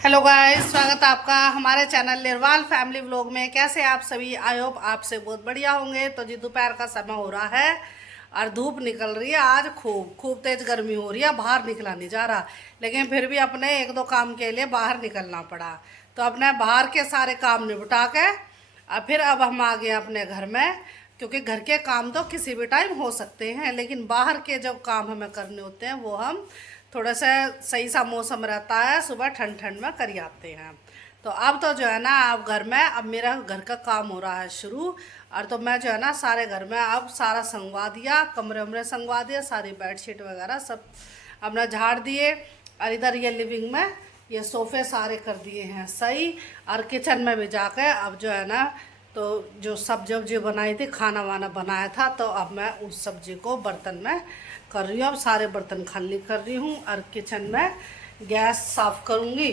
Hello guys, स्वागत है आपका हमारे चैनल निर्वाल फैमिली व्लॉग में। कैसे आप सभी? आई होप आपसे बहुत बढ़िया होंगे। तो जी दोपहर का समय हो रहा है और धूप निकल रही है। आज खूब खूब तेज गर्मी हो रही है, बाहर निकला नहीं जा रहा, लेकिन फिर भी अपने एक दो काम के लिए बाहर निकलना पड़ा। तो अपने बाहर के सारे काम निपटा के और फिर अब हम आ गए अपने घर में, क्योंकि घर के काम तो किसी भी टाइम हो सकते हैं, लेकिन बाहर के जो काम हमें करने होते हैं वो हम थोड़ा सा सही सा मौसम रहता है, सुबह ठंड ठंड में कर आते हैं। तो अब तो जो है ना, अब घर में अब मेरा घर का काम हो रहा है शुरू। और तो मैं जो है ना सारे घर में अब सारा संगवा दिया, कमरे उमरे संगवा दिया, सारी बेडशीट वगैरह सब अपना झाड़ दिए। और इधर ये लिविंग में ये सोफ़े सारे कर दिए हैं सही। और किचन में भी जाकर अब जो है ना, तो जो सब्जी वब्जी बनाई थी, खाना वाना बनाया था, तो अब मैं उस सब्जी को बर्तन में कर रही हूँ। अब सारे बर्तन खाली कर रही हूँ और किचन में गैस साफ़ करूँगी।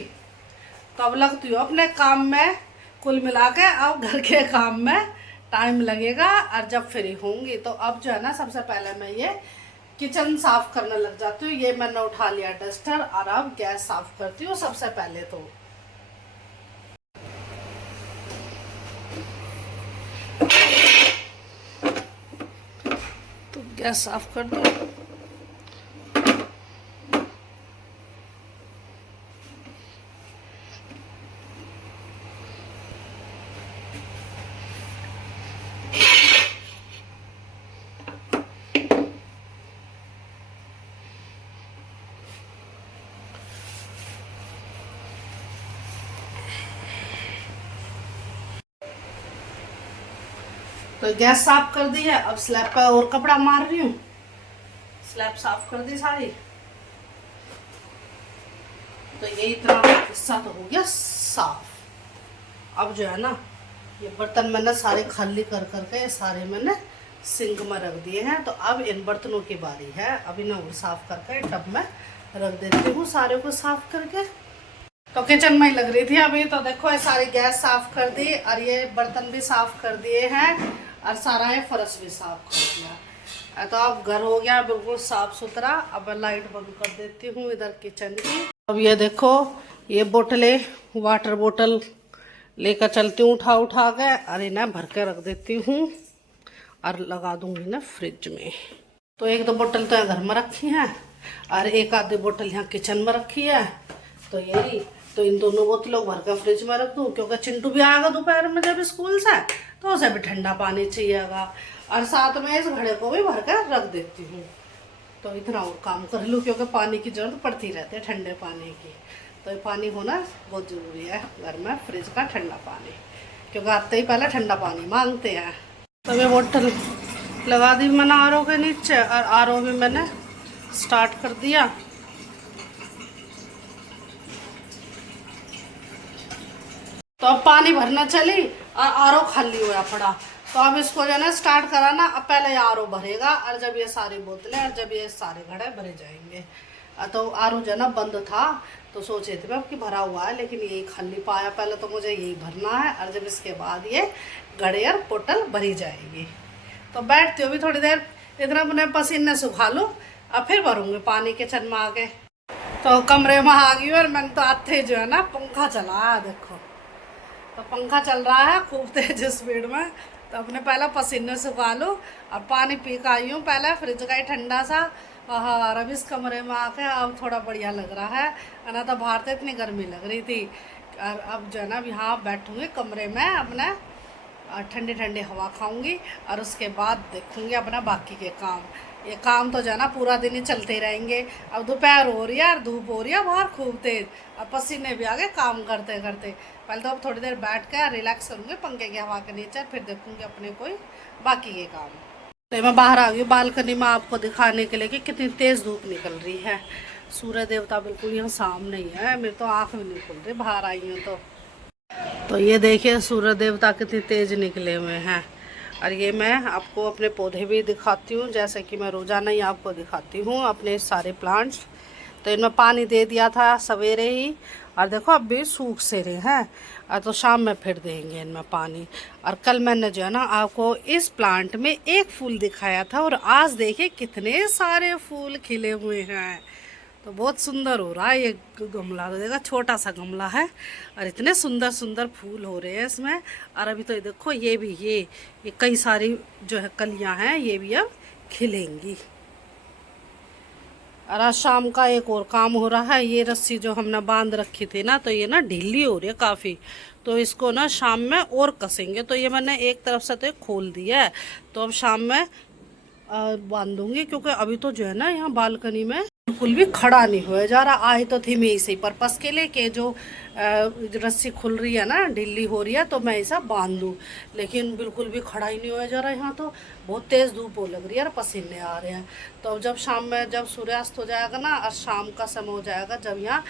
तो अब लगती हूँ अपने काम में। कुल मिला के अब घर के काम में टाइम लगेगा और जब फ्री होंगी तो अब जो है ना, सबसे पहले मैं ये किचन साफ़ करने लग जाती हूँ। ये मैंने उठा लिया डस्टर और अब गैस साफ़ करती हूँ सबसे पहले। तो गैस साफ़ कर दो। तो गैस साफ कर दी है, अब स्लैब पे और कपड़ा मार रही हूँ। स्लैब साफ कर दी सारी। तो ये इतना हिस्सा तो हो गया साफ। अब जो है ना, ये बर्तन मैंने सारे खाली कर करके सारे मैंने सिंक में रख दिए हैं। तो अब इन बर्तनों की बारी है। अब इन्हें और साफ करके टब में रख देती हूँ सारे को साफ करके। तो किचन में ही लग रही थी अभी। तो देखो ये सारी गैस साफ कर दी और ये बर्तन भी साफ कर दिए हैं और सारा ये फर्श भी साफ कर दिया। तो अब घर हो गया बिल्कुल साफ सुथरा। अब लाइट बंद कर देती हूँ इधर किचन की। अब ये देखो, ये बोतलें, वाटर बोतल लेकर चलती हूँ उठा उठा के, और इन्हें भर के रख देती हूँ और लगा दूंगी ना फ्रिज में। तो एक दो बोतल तो घर में रखी है और एक आधी बोतल यहाँ किचन में रखी है। तो यही, तो इन दोनों बोतलों भर कर फ्रिज में रख दूँ, क्योंकि चिंटू भी आएगा दोपहर में जब स्कूल से, तो उसे भी ठंडा पानी चाहिएगा। और साथ में इस घड़े को भी भर कर रख देती हूँ। तो इतना और काम कर लूँ, क्योंकि पानी की जरूरत पड़ती रहती है, ठंडे पानी की। तो ये पानी होना बहुत ज़रूरी है घर में, फ्रिज का ठंडा पानी, क्योंकि आते ही पहले ठंडा पानी मांगते हैं। तो ये बोतल लगा दी मैंने आर के नीचे, और आर भी मैंने स्टार्ट कर दिया। तो अब पानी भरना चली और आर खाली हुआ पड़ा। तो अब इसको जो है ना स्टार्ट करा ना, अब पहले आर भरेगा, और जब ये सारी बोतलें और जब ये सारे घड़े भरे जाएंगे। तो आर जो है ना बंद था, तो सोचे थे मैं कि भरा हुआ है, लेकिन यही खाली पाया। पहले तो मुझे यही भरना है, और जब इसके बाद ये घड़े और बोतल भरी जाएगी। तो बैठती हूँ अभी थोड़ी देर, इतना अपने पसीने सुखा लूँ, अब फिर भरूँगी पानी किचन में आके। तो कमरे में आ गई और मैंने तो आते ही जो है ना पंखा चलाया। देखो, तो पंखा चल रहा है खूब तेज स्पीड में। तो अपने पहले पसीने सुखा लो और पानी पी के आई हूँ पहले फ्रिज का ही ठंडा सा। और अब इस कमरे में आके अब थोड़ा बढ़िया लग रहा है ना। तो बाहर तो इतनी गर्मी लग रही थी, और अब जो है ना यहाँ बैठूँगी कमरे में अपने, ठंडी ठंडी हवा खाऊंगी, और उसके बाद देखूँगी अपना बाकी के काम। ये काम तो जो है ना पूरा दिन ही चलते रहेंगे। अब दोपहर हो रही है और धूप हो रही है बाहर खूब तेज, और पसीने भी आ गए काम करते करते। पहले तो अब थोड़ी देर बैठ कर रिलैक्स करूँगी पंखे की हवा के नीचे, फिर देखूँगी अपने कोई बाकी के काम। तो मैं बाहर आ गई बालकनी में आपको दिखाने के लिए कि कितनी तेज़ धूप निकल रही है। सूर्य देवता बिल्कुल यहाँ सामने ही है, मेरी तो आँख भी नहीं खुल रही बाहर आई हूँ तो ये देखिए सूर्य देवता कितनी तेज़ निकले हुए हैं। और ये मैं आपको अपने पौधे भी दिखाती हूँ, जैसे कि मैं रोज़ाना ही आपको दिखाती हूँ अपने सारे प्लांट्स। तो इनमें पानी दे दिया था सवेरे ही, और देखो अब भी सूख से रहे हैं, और तो शाम में फिर देंगे इनमें पानी। और कल मैंने जो है ना आपको इस प्लांट में एक फूल दिखाया था, और आज देखिए कितने सारे फूल खिले हुए हैं। तो बहुत सुंदर हो रहा है ये गमला। तो देखा छोटा सा गमला है और इतने सुंदर सुंदर फूल हो रहे हैं इसमें। और अभी तो ये देखो ये कई सारी जो है कलियां हैं, ये भी अब खिलेंगी। और आज शाम का एक और काम हो रहा है। ये रस्सी जो हमने बांध रखी थी ना, तो ये ना ढीली हो रही है काफ़ी, तो इसको ना शाम में और कसेंगे। तो ये मैंने एक तरफ से तो खोल दिया है, तो अब शाम में बांधूंगी, क्योंकि अभी तो जो है ना यहाँ बालकनी में बिल्कुल भी खड़ा नहीं हुआ जा रहा। आई तो थी मैं इसी पर्पस के लिए कि जो रस्सी खुल रही है ना, ढीली हो रही है, तो मैं इसे बांध दूँ, लेकिन बिल्कुल भी खड़ा ही नहीं हुआ जा रहा। यहाँ तो बहुत तेज़ धूप हो लग रही है और पसीने आ रहे हैं। तो अब जब शाम में जब सूर्यास्त हो जाएगा ना और शाम का समय हो जाएगा, जब यहाँ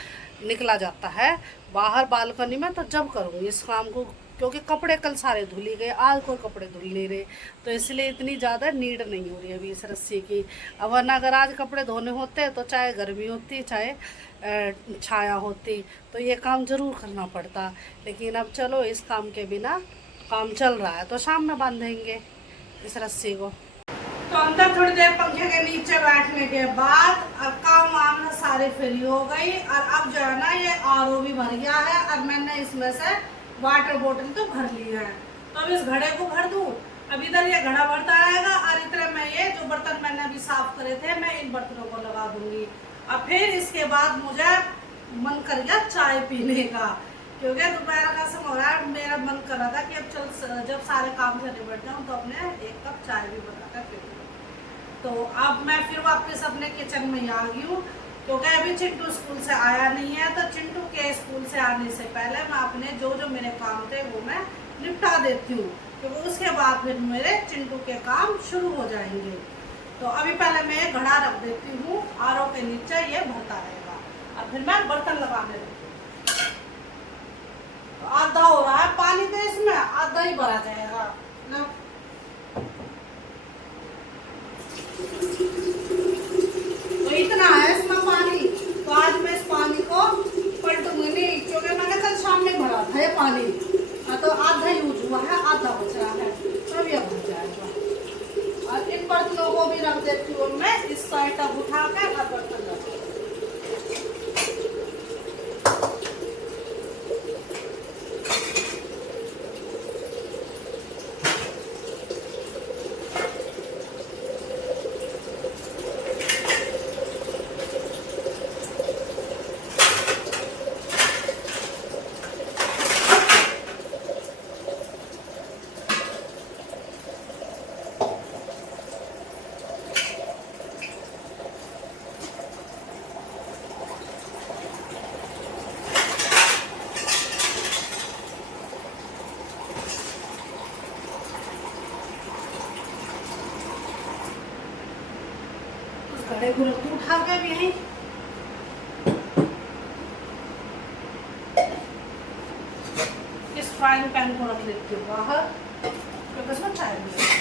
निकला जाता है बाहर बालकनी में, तो जब करूँगी इस काम को, क्योंकि कपड़े कल सारे धुल गए, आज कोई कपड़े धुल नहीं रहे, तो इसलिए इतनी ज़्यादा नीड नहीं हो रही अभी इस रस्सी की। अब वरना अगर आज कपड़े धोने होते तो चाहे गर्मी होती चाहे छाया होती, तो ये काम ज़रूर करना पड़ता। लेकिन अब चलो इस काम के बिना काम चल रहा है, तो शाम में बांधेंगे इस रस्सी को। तो अंदर थोड़ी देर पंखे के नीचे बैठने के बाद अब काम वाम सारे फ्री हो गई। और अब जो है ना ये आरओ भी भर गया है, और मैंने इसमें से वाटर बोतल तो भर लिया है। तो अब इस घड़े को भर दूँ। अब इधर ये घड़ा भरता रहेगा, और इधर मैं ये जो बर्तन मैंने अभी साफ करे थे, मैं इन बर्तनों को लगा दूंगी। अब फिर इसके बाद मुझे मन कर गया चाय पीने का, क्योंकि दोपहर का समय हो रहा है। मेरा मन कर रहा था कि अब चल जब सारे काम से निपट जाऊँ तो अपने एक कप चाय भी बना कर पी लूँ। तो अब मैं फिर वापस अपने किचन में ही आ गई हूँ, क्योंकि अभी चिंटू स्कूल से आया नहीं है। तो चिंटू के स्कूल से आने से पहले मैं अपने जो जो मेरे काम थे वो मैं निपटा देती हूँ, क्योंकि उसके बाद फिर मेरे चिंटू के काम शुरू हो जाएंगे। तो अभी पहले मैं घड़ा रख देती हूँ आरओ के नीचे, ये भरता रहेगा, और फिर मैं बर्तन लगाने लगती हूँ। तो आधा हो रहा है पानी, तो इसमें आधा ही भरा जाएगा ना। तो इतना है इसमें पानी, तो आज मैं इस पानी को पलटूंगी नहीं, क्योंकि मैंने कल शाम में भरा था ये पानी। तो आधा यूज हुआ है, आधा बच रहा है, तो ये भर जाएगा। और इन बर्तनों को भी रख देती हूँ मैं इस साइड तक उठा के, और बर्तन रख घड़े को रख उठा के भी है। इस फ्राइंग पैन को रख लेती हूँ बाहर, क्योंकि इसमें चाय मिलेगी।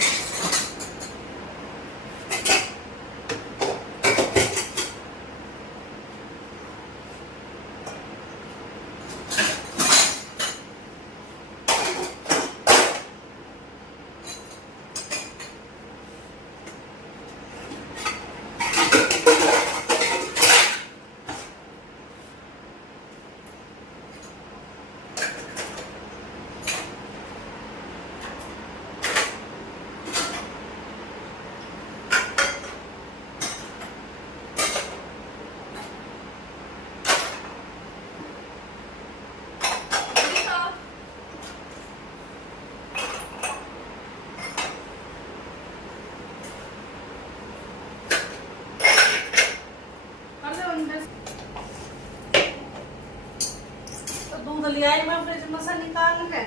दूध लिया ही मैं फ्रिज में से निकाल के,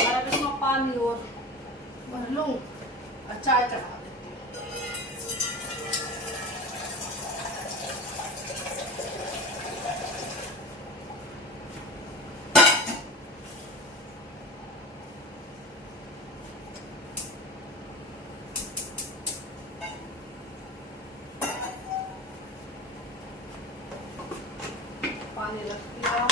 और अब इसमें पानी और भर लूं और चाय चढ़ा देती हूँ। पानी रख दिया।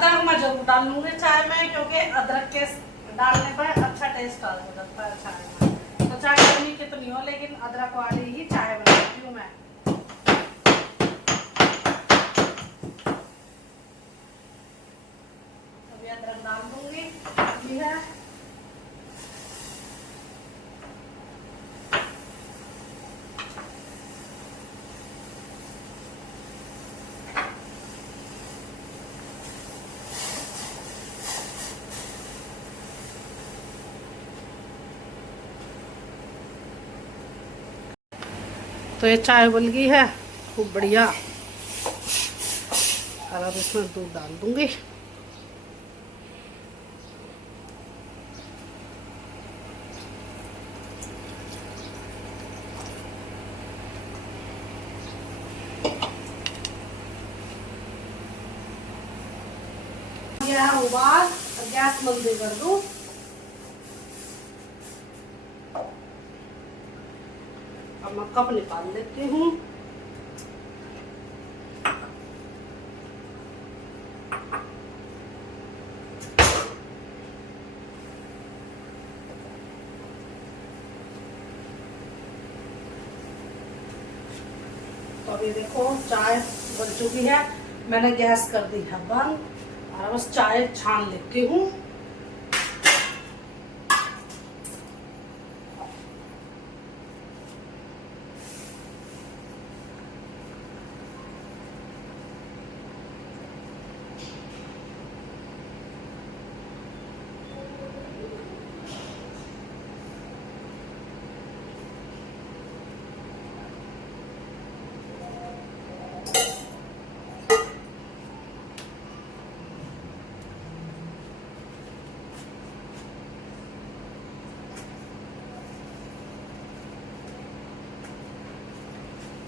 अदरक मैं जरूर डालूंगी चाय में, क्योंकि अदरक के डालने पर अच्छा टेस्ट आ जाता है चाय में। तो चाय गर्मी कितनी हो, लेकिन अदरक वाली ही चाय बनाती हूँ मैं। अभी अदरक डाल दूंगी है। तो ये चाय उबल गई है खूब बढ़िया, और अब इसमें दूध डाल दूंगी। यह उबाल, गैस बंद कर दूं। अब मैं कप निकाल लेती हूँ। तो अभी देखो चाय बन चुकी है, मैंने गैस कर दी है बंद, और बस चाय छान लेती हूँ।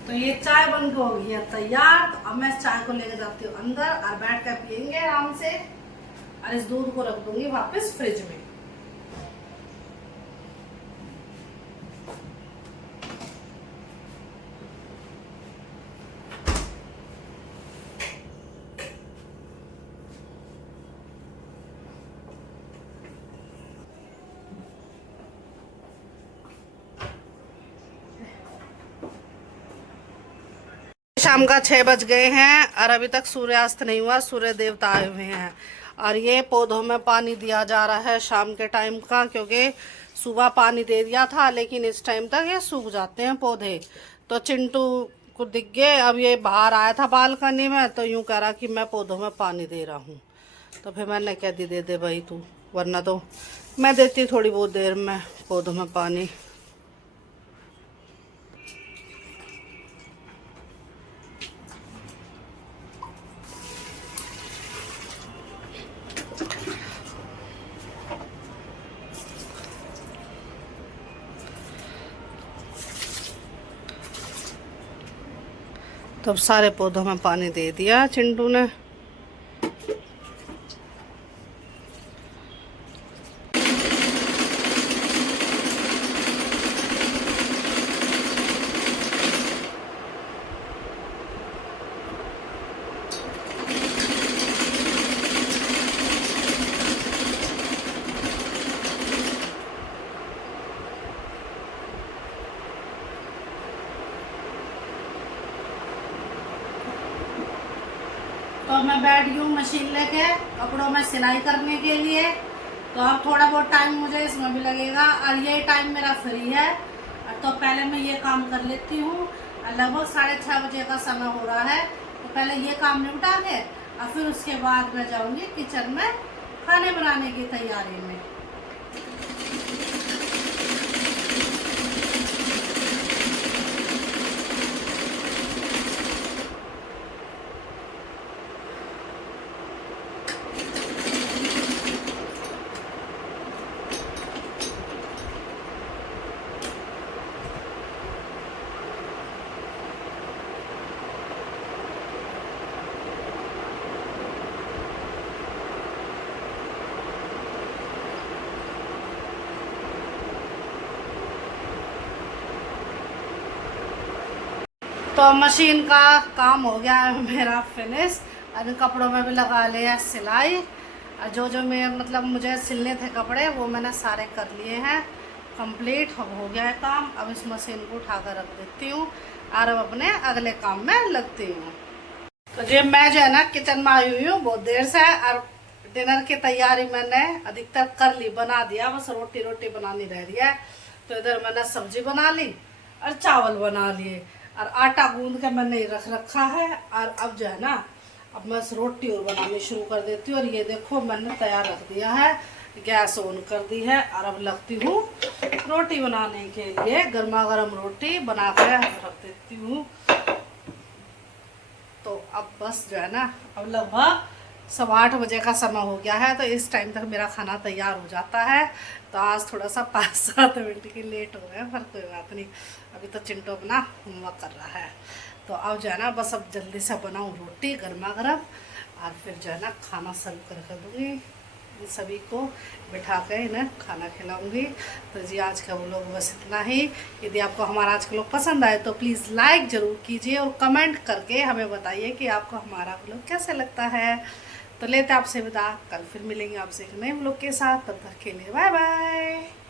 तो ये चाय बनकर हो गई है तैयार। तो अब मैं इस चाय को लेकर जाती हूँ अंदर, और बैठ कर पियेंगे आराम से, और इस दूध को रख दूंगी वापस फ्रिज में। शाम का 6 बज गए हैं, और अभी तक सूर्यास्त नहीं हुआ, सूर्य देवता आए हुए हैं। और ये पौधों में पानी दिया जा रहा है शाम के टाइम का, क्योंकि सुबह पानी दे दिया था, लेकिन इस टाइम तक ये सूख जाते हैं पौधे। तो चिंटू को दिख गए, अब ये बाहर आया था बालकनी में, तो यूं कह रहा कि मैं पौधों में पानी दे रहा हूँ। तो फिर मैंने कह दी दे दे भाई तू, वरना तो मैं देती थोड़ी बहुत देर में पौधों में पानी। तो अब सारे पौधों में पानी दे दिया चिंटू ने। तो मैं बैठ गई हूँ मशीन लेके कपड़ों में सिलाई करने के लिए। तो अब थोड़ा बहुत टाइम मुझे इसमें भी लगेगा, और ये टाइम मेरा फ्री है। तो पहले मैं ये काम कर लेती हूँ। लगभग 6:30 बजे का समय हो रहा है, तो पहले ये काम निपटा के और फिर उसके बाद मैं जाऊँगी किचन में खाने बनाने की तैयारी में। तो मशीन का काम हो गया है मेरा फिनिश। और इन कपड़ों में भी लगा लिया सिलाई। और जो जो मैं मतलब मुझे सिलने थे कपड़े वो मैंने सारे कर लिए हैं कंप्लीट। हो गया है काम। अब इस मशीन को उठा कर रख देती हूँ और अब अपने अगले काम में लगती हूँ। तो ये मैं जो है ना किचन में आई हुई हूँ बहुत देर से, और डिनर की तैयारी मैंने अधिकतर कर ली, बना दिया, बस रोटी रोटी बनानी रह रही है। तो इधर मैंने सब्जी बना ली और चावल बना लिए और आटा गूंद के मैंने रख रखा है। और अब जो है ना अब मैं रोटी और बनानी शुरू कर देती हूँ। और ये देखो मैंने तैयार रख दिया है, गैस ऑन कर दी है और अब लगती हूँ रोटी बनाने के लिए। गर्मा गर्म रोटी बना कर रख देती हूँ। तो अब बस जो है ना अब लगभग 8:15 का समय हो गया है, तो इस टाइम तक मेरा खाना तैयार हो जाता है। तो आज थोड़ा सा 5-7 मिनट की लेट हो गए पर कोई बात नहीं। अभी तो चिंटू अपना होमवर्क कर रहा है। तो अब जो है ना बस अब जल्दी से बनाऊँ रोटी गर्मा गर्म और फिर जो है ना खाना सर्व कर दूँगी। इन सभी को बिठा कर इन्हें खाना खिलाऊंगी। तो जी आज का व्लॉग बस इतना ही। यदि आपको हमारा आज का व्लॉग पसंद आए तो प्लीज़ लाइक ज़रूर कीजिए और कमेंट करके हमें बताइए कि आपको हमारा व्लॉग कैसे लगता है। तो लेते आपसे विदा, कल फिर मिलेंगे आपसे एक नए व्लॉग के साथ। तब तक के लिए बाय बाय।